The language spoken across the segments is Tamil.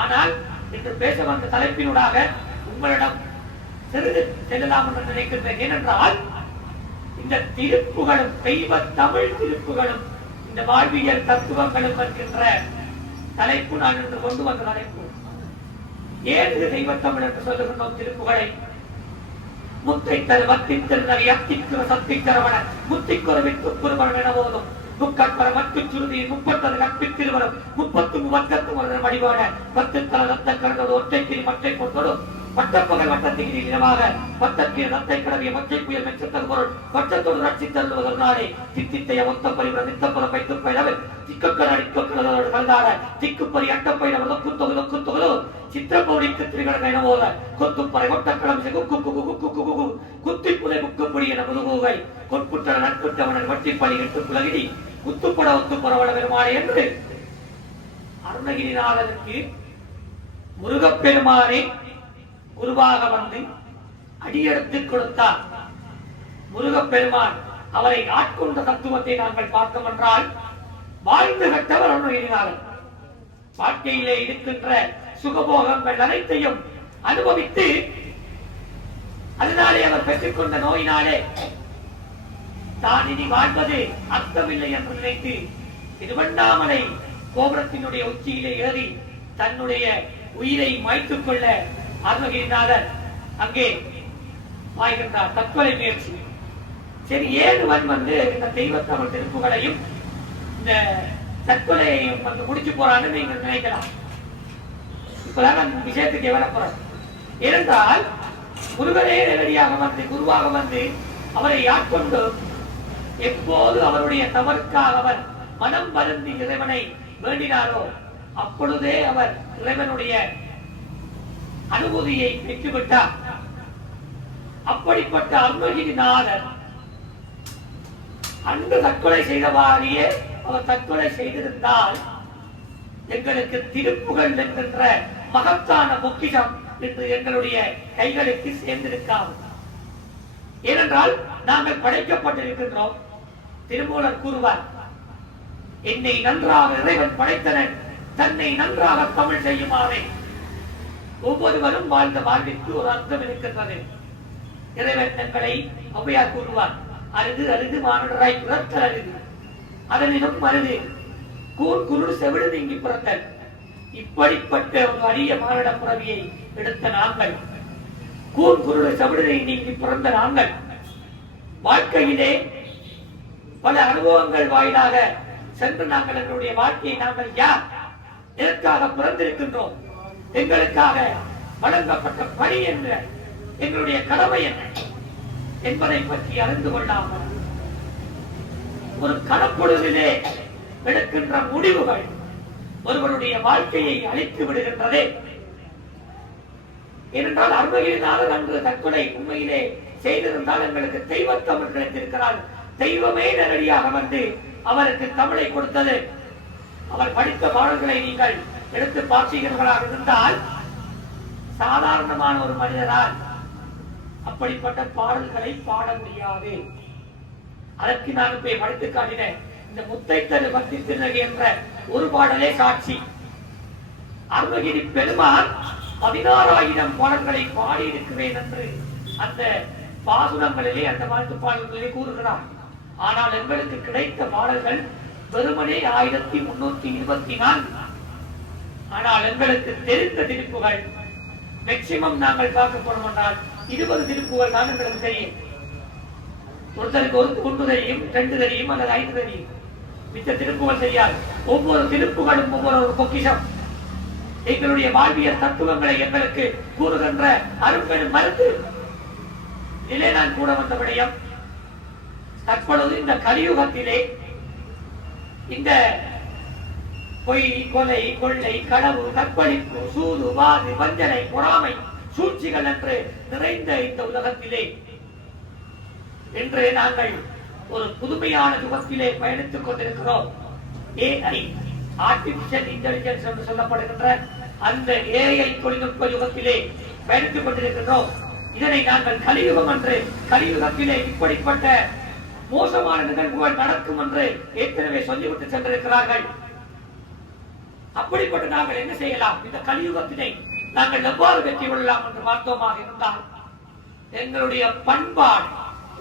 ஆனால் இன்று பேச வந்த தலைப்பினூடாக உங்களிடம் சிறிது செல்லலாம் என்று நினைக்கின்றேன். ஏனென்றால் இந்த திருப்புகளும் தெய்வ தமிழ் திருப்புகளும் இந்த வாழ்வியல் தத்துவங்களும் என்கின்ற தலைப்பு நான் இன்று கொண்டு வந்த தலைப்பு. ஏன் இது தெய்வ தமிழ் என்று சொல்லுகின்றோம்? திருப்புகளை முத்தை தரு வத்தி திருநகை அத்திக்குற சத்தி தரவன முத்திக்குறவின் துப்புறுவன் என போதும் முக்கற்பர மத்து சுருதி 30 கற்பித்திருவரும் 30 முவக்கத்து வருடம் வடிவான 10 தல ரத்த கரண்டோடு ஒற்றை கிரி மற்றை கொண்டோடு பட்டப்பகல் வட்டத்தின் இனமாக பட்டத்தின் ரத்தை கடவிய மற்றை புயல் மெச்சத்தது பொருள் பட்டத்தோடு ரட்சி தள்ளுவதொரு நாளே தித்தித்தைய ஒத்த பரிவுற நித்தப்புற வைத்து பயிரவர் திக்கக்கர் அடிக்கோடு கலந்தாட திக்குப்பறி அட்டப்பயிரவர் லொக்குத்தொகுலோ சித்திரப்பௌடிக்கு திரிகடன என போல கொத்துப்பறை ஒட்டக்கடம் குத்திப்புதை முக்குப்படி என முதுகூகை கொட்புற்ற நட்புற்றவனர் வட்டிப்பணி எட்டு குலகிரி குத்துப்பட ஒத்துப்புறவட பெருமானே என்று அருணகிரிநாதனுக்கு முருகப்பெருமானே குருவாக வந்து அடியெடுத்து கொடுத்தார். முருகப்பெருமான் அவரை ஆட்கொண்ட தத்துவத்தை நாங்கள் பார்த்தோம் என்றால் வாழ்ந்து கட்டவர் அருணகிரிநாதன். வாழ்க்கையிலே இருக்கின்ற சுகபோகங்கள் அனைத்தையும் அனுபவித்து அதனாலே அவர் பெற்றுக்கொண்ட நோயினாலே தான் இனி வாழ்வது அர்த்தமில்லை என்று நினைத்து திருவண்ணாமலை கோபுரத்தினுடைய உச்சியிலே ஏறி தன்னுடைய உயிரை மாய்த்துக் கொள்ள அருணகிரிநாதர் அங்கே பாய்கின்றார். தற்கொலை முயற்சி. சரி, ஏழுவன் வந்து இந்த தெய்வ தமிழ் திருப்புகளையும் இந்த தற்கொலையையும் வந்து முடிச்சு போறான்னு நீங்க நினைக்கலாம். இப்பதான் விஷயத்துக்கு வரப்போறோம். ஏனென்றால் முருகனே நேரடியாக வந்து குருவாக வந்து அவரை ஆட்கொண்டு எப்போது அவருடைய தவறுக்காக அவர் மனம் வருந்தி இறைவனை வேண்டினாரோ அப்பொழுதே அவர் இறைவனுடைய அனுபூதியை பெற்றுவிட்டார். அப்படிப்பட்ட அருணகிரிநாதர் அன்று தற்கொலை செய்தவாறியே அவர் தற்கொலை செய்திருந்தால் எங்களுக்கு திருப்புகள் என்கின்ற மகத்தான பொக்கிஷம் என்று எங்களுடைய கைகளுக்கு சேர்ந்திருக்காது. ஏனென்றால் நாங்கள் படைக்கப்பட்டிருக்கின்றோம். திருமூலர் கூறுவார், என்னை நன்றாக இறைவன் படைத்தனன், தன்னை நன்றாக தமிழ் செய்யுமாறே. ஒவ்வொருவரும் வாழ்ந்த வாழ்விற்கு ஒரு அர்த்தம் இருக்கின்றது. இறைவன் தங்களை ஔவையார் கூறுவார், அருது அருது மானுடராய் புறத்தல் அருது அதனினும் மருது கூர் குருடு செவிடு நீங்கி புறத்தல். இப்படிப்பட்ட ஒரு அரிய மானிட புறவியை எடுத்த நாங்கள், கூர் குருடு செவிடு நீங்கி பிறந்த நாங்கள் வாழ்க்கையிலே பல அனுபவங்கள் வாயிலாக சென்று நாங்கள் எங்களுடைய வாழ்க்கையை நாங்கள் யார் எதற்காக பிறந்திருக்கின்றோம், எங்களுக்காக வழங்கப்பட்ட பணி என்ற எங்களுடைய கடமை என்ன என்பதை பற்றி அறிந்து கொள்ளாமல் ஒரு கணப்பொழுதிலே எடுக்கின்ற முடிவுகள் ஒருவருடைய வாழ்க்கையை அழித்து விடுகின்றதே. ஏனென்றால் அருணகிரிநாதர் அன்று தற்கொலை உண்மையிலே செய்திருந்தால் எங்களுக்கு தெய்வ தமிழ் கிடைத்திருக்கிறார். தெய்வமே நேரடியாக வந்து அவருக்கு தமிழை கொடுத்தது. அவர் படித்த பாடல்களை நீங்கள் எடுத்து பார்த்தீர்களாக இருந்தால் சாதாரணமான ஒரு மனிதரால் அப்படிப்பட்ட பாடல்களை பாட முடியாது. அதற்கு நான் போய் படித்து காட்டினேன். இந்த முத்தை தரு பக்தி திருநகை என்ற ஒரு பாடலே சாட்சி. அருணகிரி பெருமான் 16,000 பாடல்களை பாடியிருக்கிறேன் என்று அந்த பாசுரங்களிலே அந்த வாழ்த்து பாடல்களிலே கூறுகிறார். ஆனால் எங்களுக்கு கிடைத்த பாடல்கள் வெறுமனே 1324. ஆனால் எங்களுக்கு தெரிந்த திருப்புகள் மேக்சிமம் நாங்கள் பார்க்க போனோம் என்றால் 20 திருப்புகள் தான் எங்களுக்கு தெரியும். ஒருத்தருக்கு ஒன்று தெரியும், 2 தெரியும் அல்லது 5 தெரியும். மித்த திருப்புகள் தெரியாது. ஒவ்வொரு திருப்புகளும் ஒவ்வொரு பொக்கிஷம். எங்களுடைய வாழ்வியல் தத்துவங்களை எங்களுக்கு கூறுகின்ற அரும்பெரும் மருந்து. இதிலே நான் கூட வந்த விடயம், தற்பொழுது இந்த கலியுகத்திலே இந்த பொய், கொலை, கொள்ளை, களவு, கற்பழிப்பு, சூது, வாது, வஞ்சனை, பொறாமை, சூழ்ச்சிகள் என்று நிறைந்த இந்த உலகத்திலே இன்று நாங்கள் ஒரு புதுமையான யுகத்திலே பயணித்துக் கொண்டிருக்கிறோம். AI, ஆர்டிபிஷியல் இன்டெலிஜென்ஸ் என்று சொல்லப்படுகின்ற அந்த AI தொழில்நுட்ப யுகத்திலே பயணித்துக் கொண்டிருக்கின்றோம். இதனை நாங்கள் கலியுகம் என்று, கலியுகத்திலே இப்படிப்பட்ட மோசமான நிகழ்வுகள் நடக்கும் என்று ஏற்கனவே சொல்லிவிட்டு சென்றிருக்கிறார்கள். அப்படிப்பட்ட நாங்கள் என்ன செய்யலாம்? இந்த கலியுகத்தினை நாங்கள் எவ்வாறு வெற்றி கொள்ளலாம் என்று பார்த்தோமாக இருந்தால், எங்களுடைய பண்பாடு,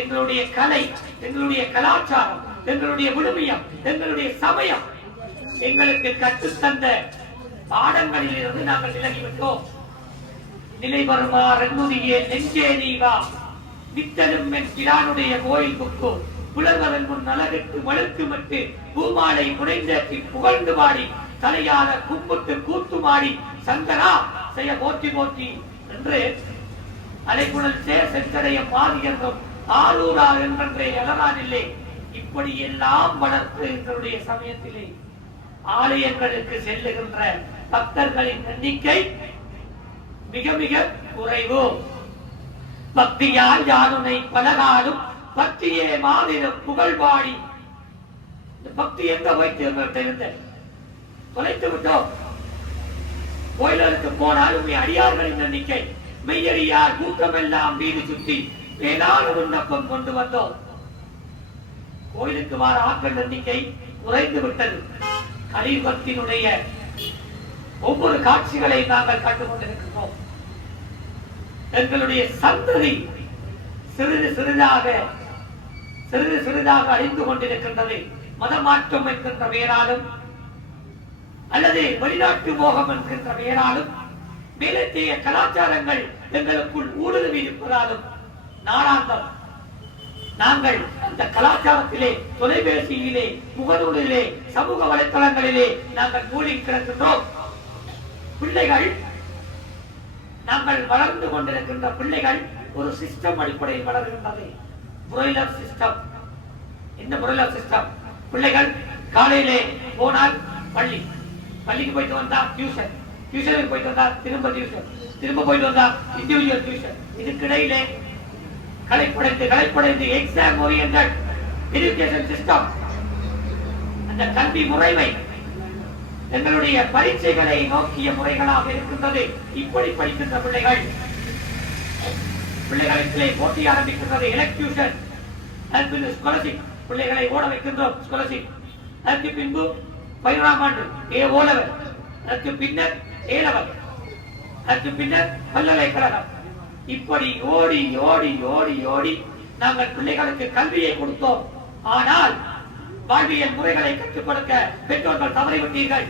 எங்களுடைய கலை, எங்களுடைய கலாச்சாரம், எங்களுடைய விழுமியம், எங்களுடைய சமயம் எங்களுக்கு கற்றுத்தந்த பாடங்களில் இருந்து நாங்கள் விலகிவிட்டோம். நிலை வருமாறு என்னுடைய நெஞ்சே நீவா நித்தலும் என் பிரானுடைய கோயில் புக்கு புலர்வதன் முன் அழகுக்கு வழுக்குமிட்டு பூமாலை முனைந்தேற்றி புகழ்ந்து பாடி தலையால கும்பிட்டு கூத்துமாடி சங்கரா செய்ய போற்றி போற்றி என்று அலைக்குழல் சேர் செஞ்சடைய பாதி என்றும் ஆரூரா என்றே எழலான் இல்லை. இப்படி எல்லாம் வளர்த்து எங்களுடைய சமயத்திலே ஆலயங்களுக்கு செல்லுகின்ற பக்தர்களின் எண்ணிக்கை மிக மிக குறைவு. பக்தியால் யாருனை பலகாலும் பக்தியே மாதிரம் புகழ்பாடி. இந்த பக்தி எங்க வைத்து இருந்த தொலைத்து விட்டோம். கோயிலுக்கு போனால் அடியார்களின் எண்ணிக்கை மெய்யடியார் கூட்டம் எல்லாம் வீடு சுற்றி வேளாண் விண்ணப்பம் கொண்டு வந்தோம். கோயிலுக்கு வர ஆட்கள் எண்ணிக்கை குறைந்து விட்டது. கலியுகத்தினுடைய ஒவ்வொரு காட்சிகளை நாங்கள் கண்டுகொண்டிருக்கிறோம். எங்களுடைய சந்ததி சிறிது சிறிதாக அழிந்து கொண்டிருக்கின்றது. மதமாற்றம் என்கின்ற பெயராலும் அல்லது வெளிநாட்டு மோகம் என்கின்ற பெயராலும் மேலத்தைய கலாச்சாரங்கள் எங்களுக்குள் ஊடுருவி இருப்பதாலும் நாளாந்தம் நாங்கள் அந்த கலாச்சாரத்திலே, தொலைபேசியிலே, முகநூலிலே, சமூக வலைத்தளங்களிலே நாங்கள் மூழ்கி கிடக்கின்றோம். பிள்ளைகள், நாங்கள் வளர்ந்து கொண்டிருக்கின்ற பிள்ளைகள் ஒரு சிஸ்டம் அடிப்படையில் வளர்கின்றது. புரோயிலர் சிஸ்டம். இந்த புரோயிலர் சிஸ்டம் பிள்ளைகள் காலையிலே போனால் பள்ளிக்கு போயிட்டு வந்தா டியூஷன், டியூஷனுக்கு போயிட்டு வந்தா திரும்ப டியூஷன், திரும்ப போயிட்டு வந்தா இண்டிவிஜுவல் டியூஷன். இதுக்கிடையிலே கலைப்படைந்து எக்ஸாம் ஓரியன்டட் எஜுகேஷன் சிஸ்டம், அந்த கல்வி முறைமை எங்களுடைய பரீட்சைகளை நோக்கிய முறைகளாக இருக்கின்றது. இப்படி படிக்கின்ற பிள்ளைகளுக்கு போட்டி ஆரம்பிக்கின்றது. எலக்டியூஷன், ஸ்காலர்ஷிப், பிள்ளைகளை ஓட வைக்கின்றோம் ஸ்காலர்ஷிப். அதற்கு பின்பு 11ஆம் ஆண்டு ஓ லெவல், அதற்கு பின்னர் ஏ லெவல், அதற்கு பின்னர் பல்கலைக்கழகம். இப்படி ஓடி ஓடி ஓடி ஓடி நாங்கள் பிள்ளைகளுக்கு கல்வியை கொடுத்தோம். ஆனால் வாழ்வியல் முறைகளை கற்றுக் கொடுக்க பெற்றோர்கள் தவறிவிட்டீர்கள்.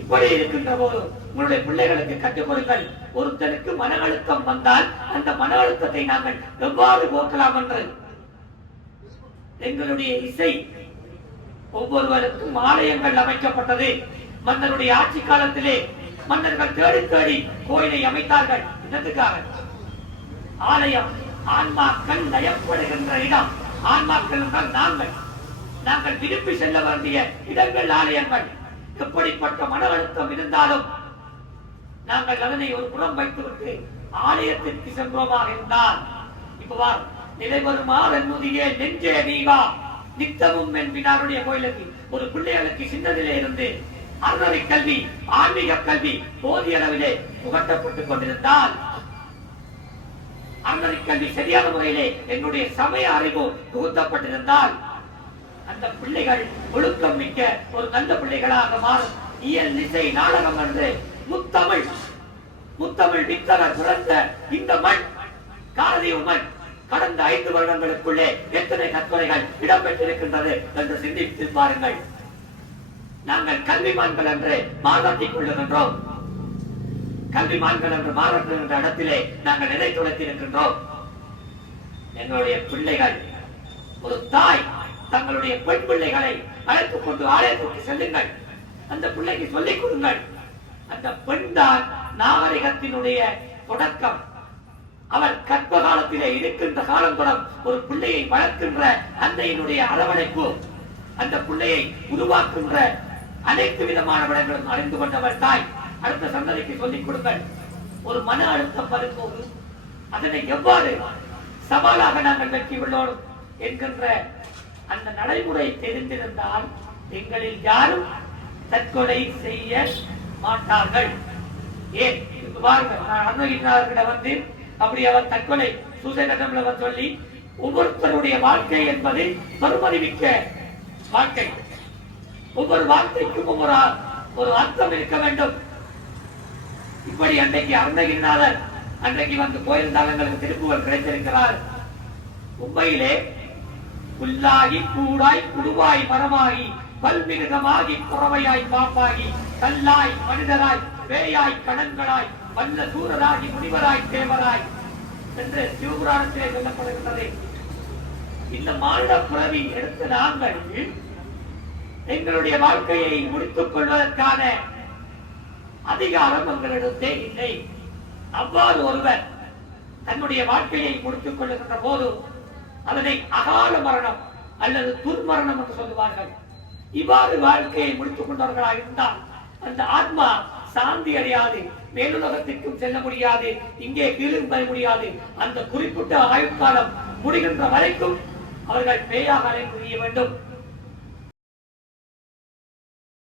இப்படி இருக்கின்ற போது உங்களுடைய பிள்ளைகளுக்கு கற்றுக் கொடுங்கள். ஒருத்தருக்கு மன அழுத்தம் வந்தால் அந்த மன அழுத்தத்தை நாங்கள் எவ்வாறு போக்கலாம் என்று எங்களுடைய இசை ஒவ்வொருவருக்கும் ஆலயங்கள் அமைக்கப்பட்டது. மன்னருடைய ஆட்சி காலத்திலே மன்னர்கள் தேடி தேடி கோயிலை அமைத்தார்கள். இதற்காக ஆலயம் ஆன்மாக்கள் நயப்படுகின்ற இடம். ஆன்மாக்கள் என்றால் நாங்கள் விரும்பி செல்ல வேண்டிய இடங்கள் ஆலயங்கள். எப்படிப்பட்ட மன அழுத்தம் இருந்தாலும் நாங்கள் அதனை ஒரு புறம் வைத்துவிட்டு ஆலயத்திற்கு சென்றோமாக இருந்தால், இப்ப நிலை வருமாறு என்னுடைய நெஞ்சே நீவா நித்தமும் என்பினாருடைய கோயிலுக்கு ஒரு பிள்ளைகளுக்கு சின்னதிலே இருந்து அறநெறி கல்வி, ஆன்மீக கல்வி போதிய அளவிலே புகட்டப்பட்டுக் கொண்டிருந்தால், அறநெறி கல்வி சரியான முறையிலே என்னுடைய சமய அறிவு புகுத்தப்பட்டிருந்தால், அந்த பிள்ளைகள் ஒழுக்கம் மிக்க ஒரு நல்ல பிள்ளைகளாக மாறும். இயல், இசை, நாடகம் என்று முத்தமிழ் வித்தனர் பிறந்த இந்த மண், காரதீவு மண், கடந்த 5 வருடங்களுக்குள்ளே எத்தனை கற்பனைகள் இடம்பெற்றிருக்கின்றது என்று சிந்தித்து பாருங்கள். நாங்கள் கல்விமான்கள் என்று மாறாட்டிக் கொள்ளுகின்றோம். கல்விமான்கள் என்று மாறாட்டுகின்ற இடத்திலே நாங்கள் எதை துளைத்திருக்கின்றோம்? எங்களுடைய பிள்ளைகள், ஒரு தாய் தங்களுடைய பெண் பிள்ளைகளை அழைத்துக் கொண்டு ஆலயத்திற்கு செல்லுங்கள். அந்த பிள்ளைக்கு சொல்லிக் கொடுங்கள். அந்த பெண் தான் நாகரிகத்தினுடைய தொடக்கம். அவர் கற்ப காலத்திலே இருக்கின்ற காலம் தொடர் ஒரு பிள்ளையை வளர்க்கின்ற அன்னையினுடைய அரவணைப்பு, அந்த பிள்ளையை உருவாக்குகின்ற அனைத்து விதமான விடங்களும் அறிந்து கொண்டவர் தாய். அடுத்த சந்ததிக்கு சொல்லிக் கொடுங்கள். ஒரு மன அழுத்தம் வரும்போது அதனை எவ்வாறு சவாலாக நாங்கள் வெற்றி உள்ளோம் என்கின்ற அந்த நடைமுறை தெரிந்திருந்தால் எங்களில் யாரும் தற்கொலை செய்ய மாட்டார்கள். ஏன் அருணகிரிநாதர்கிட்ட வந்து அப்படி அவர் தற்கொலை சூசைட் அட்டெம்ப்ட்ல சொல்லி, ஒவ்வொருத்தருடைய வாழ்க்கை என்பது மறுமதிமிக்க வாழ்க்கை. ஒவ்வொரு வார்த்தைக்கும் ஒவ்வொரு ஒரு அர்த்தம் இருக்க வேண்டும். இப்படி அன்றைக்கு அருணகிரிநாதர் அன்றைக்கு வந்து கோயில் தலங்களுக்கு திருப்புகள் கிடைத்திருக்கிறார். உண்மையிலே புல்லாகி கூடாய் குடுவாய் மரமாகி பல்மிருகமாகி குறவையாய் பாப்பாகி கல்லாய் மனிதராய் பேயாய் கணங்களாய் வல்ல சூரராகி முனிவராய் தேவராய் என்று சிவபுராணத்திலே சொல்லப்படுகின்றது. இந்த மானிட பிறவி எடுத்து நாங்கள் எங்களுடைய வாழ்க்கையை முடித்துக் கொள்வதற்கான அதிகாரம் எங்களிடத்தே இல்லை. அவ்வாறு ஒருவர் தன்னுடைய வாழ்க்கையை முடித்துக் கொள்ளுகின்ற போது அதனை அகால மரணம் அல்லது துர்மரணம் என்று சொல்லுவார்கள். இவ்வாறு வாழ்க்கையை முடித்துக் கொண்டவர்களாக இருந்தால் அந்த ஆத்மா சாந்தி அடையாது, மேலுலகத்திற்கும் செல்ல முடியாது, இங்கே கீழும் பெற முடியாது. அந்த குறிப்பிட்ட ஆயுட்காலம் முடிகின்ற வரைக்கும் அவர்கள் பேயாக அலைய வேண்டும்.